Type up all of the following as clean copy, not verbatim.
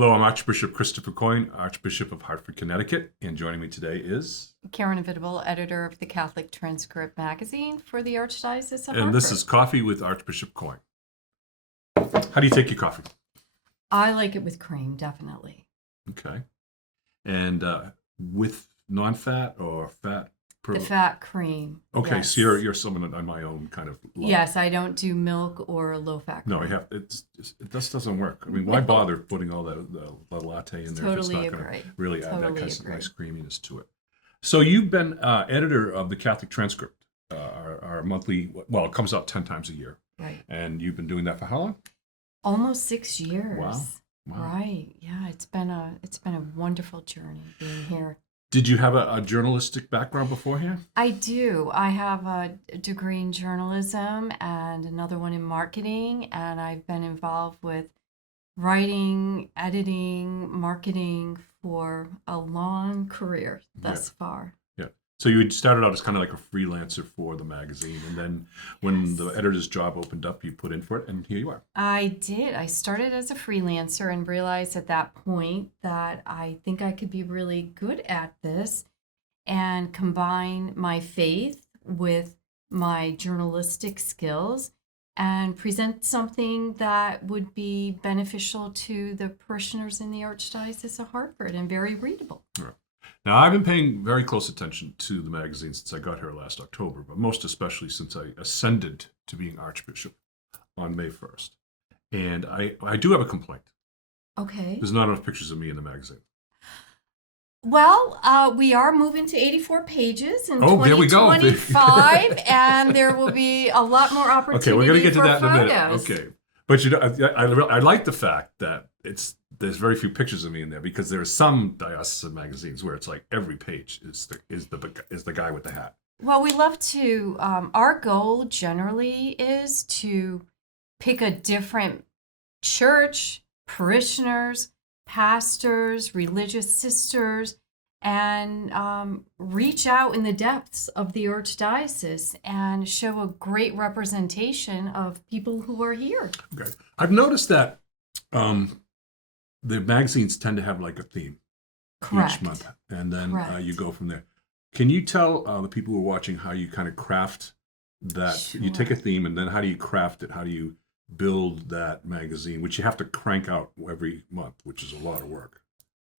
Hello, I'm Archbishop Christopher Coyne, Archbishop of Hartford, Connecticut, and joining me today is... Karen Avitabile, editor of the Catholic Transcript magazine for the Archdiocese of Hartford. And this is Coffee with Archbishop Coyne. How do you take your coffee? I like it with cream, definitely. Okay. And with non-fat or fat? The fat cream. Okay, yes. so you're someone on my own kind of level. Yes, I don't do milk or low-fat cream. No, it just doesn't work. I mean, why bother putting all the latte in there if it's not going to really add that kind of nice creaminess to it? So you've been editor of the Catholic Transcript, our monthly, well, it comes out 10 times a year. Right. And you've been doing that for how long? Almost 6 years. Wow. Right. Yeah, it's been a wonderful journey being here. Did you have a journalistic background beforehand? I do. I have a degree in journalism and another one in marketing, and I've been involved with writing, editing, marketing for a long career thus far. Yeah. So you started out as kind of like a freelancer for the magazine, and then when the editor's job opened up, you put in for it, and here you are. I did. I started as a freelancer and realized at that point that I think I could be really good at this and combine my faith with my journalistic skills and present something that would be beneficial to the parishioners in the Archdiocese of Hartford and very readable. Right. Now, I've been paying very close attention to the magazine since I got here last October, but most especially since I ascended to being Archbishop on May 1st. And I do have a complaint. Okay. There's not enough pictures of me in the magazine. Well, we are moving to 84 pages in there we go. 2025, and there will be a lot more opportunity. Okay, we're going to get to that photos. in a minute. Okay. But you know, I like the fact that there's very few pictures of me in there, because there are some diocesan magazines where it's like every page is the guy with the hat. Well, we love to. Our goal generally is to pick a different church, parishioners, pastors, religious sisters, and reach out in the depths of the Archdiocese and show a great representation of people who are here. Okay. I've noticed that the magazines tend to have like a theme each month, and then you go from there. Can you tell the people who are watching how you kind of craft that? Sure. You take a theme, and then how do you craft it? How do you build that magazine, which you have to crank out every month, which is a lot of work?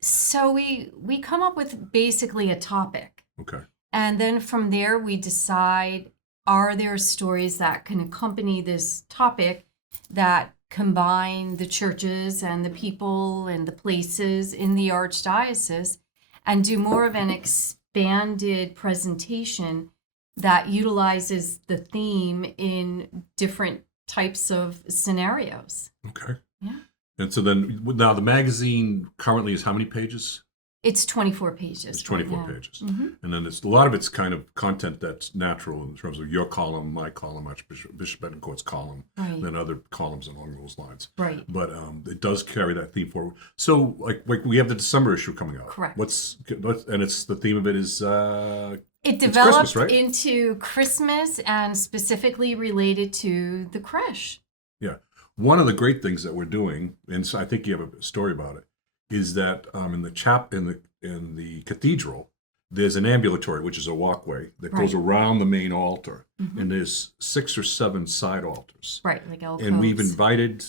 So we come up with basically a topic. Okay. And then from there we decide, are there stories that can accompany this topic that combine the churches and the people and the places in the Archdiocese, and do more of an expanded presentation that utilizes the theme in different types of scenarios. Okay. Yeah. And so then now the magazine currently is how many pages? It's 24 pages. It's 24 pages. Mm-hmm. And then a lot of it's kind of content that's natural in terms of your column, my column, Archbishop Betancourt's column, and then other columns along those lines. Right. But it does carry that theme forward. So like we have the December issue coming out. Correct. And it's the theme of it is it developed Christmas, right? into Christmas and specifically related to the creche. Yeah. One of the great things that we're doing, and so I think you have a story about it, is that in the cathedral, there's an ambulatory, which is a walkway that goes around the main altar, and there's 6 or 7 side altars. Right, like alcoves. And we've invited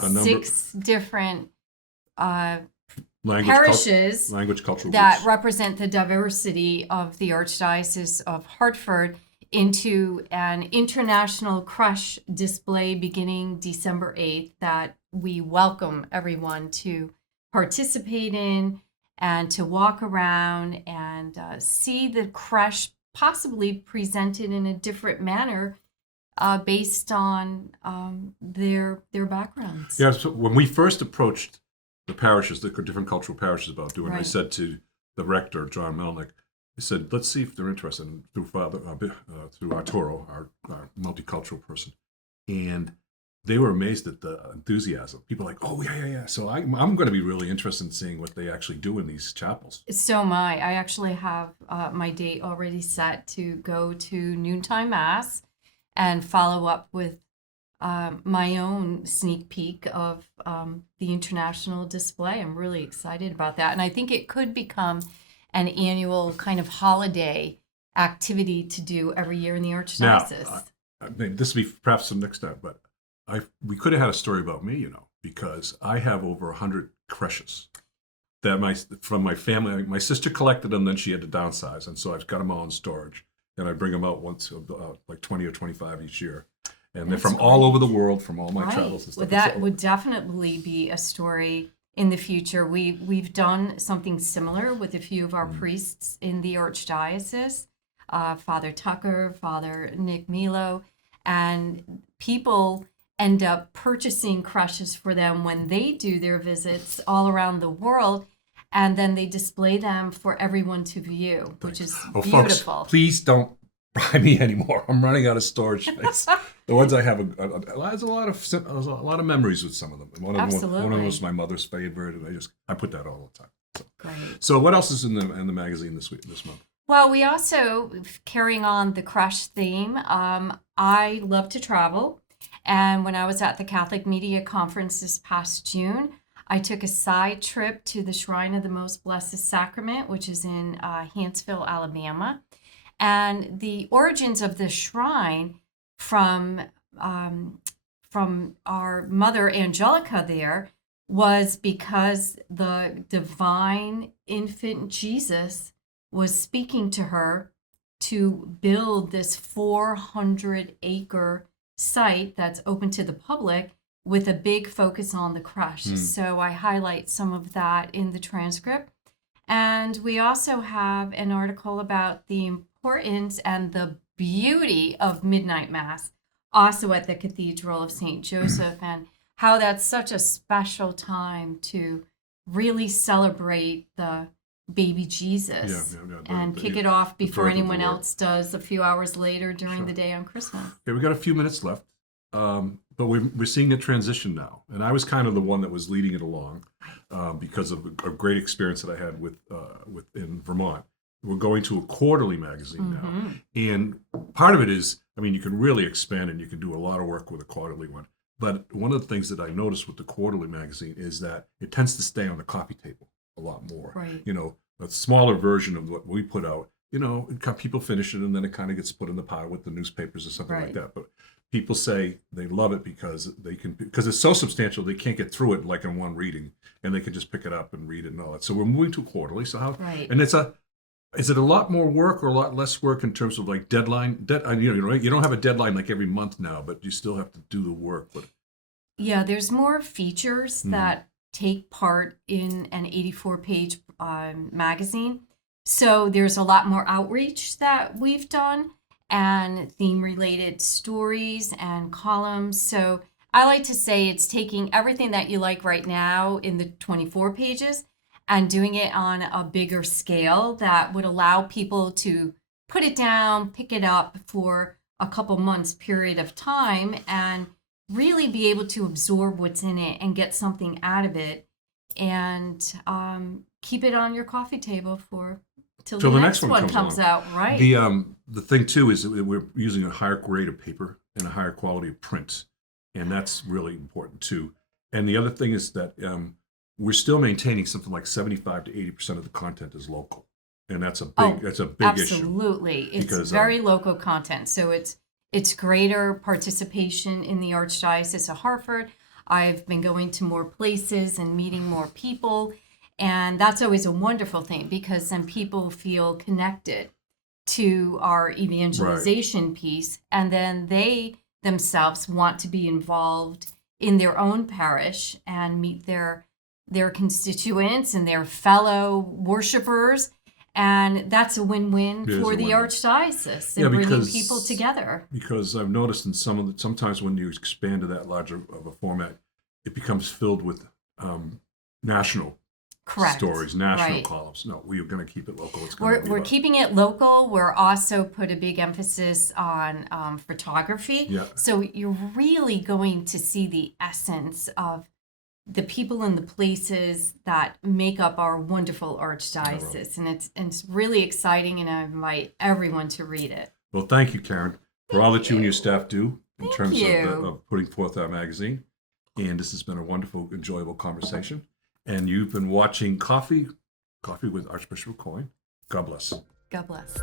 a number 6 different language, parishes cultural that groups. represent the diversity of the Archdiocese of Hartford into an international creche display beginning December 8th that we welcome everyone to participate in and to walk around and see the creche possibly presented in a different manner based on their backgrounds. Yeah, so when we first approached the parishes, the different cultural parishes about doing it, I said to the rector, John Melnick, I said, let's see if they're interested through Arturo, our multicultural person. And they were amazed at the enthusiasm. People are like, oh, yeah. So I'm going to be really interested in seeing what they actually do in these chapels. So am I. I actually have my date already set to go to noontime mass and follow up with my own sneak peek of the international display. I'm really excited about that. And I think it could become an annual kind of holiday activity to do every year in the Archdiocese. Now, this will be perhaps some next time, but we could have had a story about me, because I have over 100 creches that from my family. My sister collected them, then she had to downsize, and so I've got them all in storage, and I bring them out once, like 20 or 25 each year, and they're from all over the world, from all my travels and stuff. Well, that would definitely be a story in the future. We've done something similar with a few of our priests in the Archdiocese, Father Tucker, Father Nick Milo, and people end up purchasing creches for them when they do their visits all around the world, and then they display them for everyone to view, which is beautiful. Folks, please don't buy me anymore. I'm running out of storage space. The ones I have, there's a lot of memories with some of them. One of them was my mother's favorite, and I put that all the time. So. Great. So what else is in the magazine this month? Well, we also, carrying on the crush theme, I love to travel. And when I was at the Catholic Media Conference this past June, I took a side trip to the Shrine of the Most Blessed Sacrament, which is in Huntsville, Alabama. And the origins of the shrine from our mother Angelica there was because the divine infant Jesus was speaking to her to build this 400-acre site that's open to the public with a big focus on the crush. So I highlight some of that in the transcript. And we also have an article about the importance and the beauty of midnight mass, also at the Cathedral of St. Joseph, and how that's such a special time to really celebrate the baby Jesus and kick it off before anyone else does a few hours later during the day on Christmas. Okay, we've got a few minutes left, but we're seeing a transition now, and I was kind of the one that was leading it along because of a great experience that I had with in Vermont. We're going to a quarterly magazine now, and part of it is, you can really expand and you can do a lot of work with a quarterly one. But one of the things that I noticed with the quarterly magazine is that it tends to stay on the coffee table a lot more. Right. A smaller version of what we put out, people finish it and then it kind of gets put in the pile with the newspapers or something like that. But people say they love it because it's so substantial they can't get through it like in one reading, and they can just pick it up and read it and all that. So we're moving to quarterly. So and is it a lot more work or a lot less work in terms of like deadline? You don't have a deadline like every month now, but you still have to do the work. But yeah, there's more features that take part in an 84-page magazine. So there's a lot more outreach that we've done and theme-related stories and columns. So I like to say it's taking everything that you like right now in the 24 pages and doing it on a bigger scale that would allow people to put it down, pick it up for a couple months period of time, and really be able to absorb what's in it and get something out of it, and keep it on your coffee table till the next one comes out. Right. The thing too is that we're using a higher grade of paper and a higher quality of print, and that's really important too. And the other thing is that we're still maintaining something like 75 to 80% of the content is local, and that's a big issue. Absolutely, it's very local content. So it's greater participation in the Archdiocese of Hartford. I've been going to more places and meeting more people, and that's always a wonderful thing because then people feel connected to our evangelization piece, and then they themselves want to be involved in their own parish and meet their constituents and their fellow worshipers. And that's a win-win for the Archdiocese and bringing people together. Because I've noticed in sometimes when you expand to that larger of a format, it becomes filled with national stories, national columns. No, we are going to keep it local. We're keeping it local. We're also put a big emphasis on photography. Yeah. So you're really going to see the essence of the people and the places that make up our wonderful Archdiocese. And it's really exciting, and I invite everyone to read it. Well, thank you, Karen, for all that you and your staff do. in terms you. of putting forth our magazine. And this has been a wonderful, enjoyable conversation. And you've been watching Coffee with Archbishop Coyne. God bless. God bless.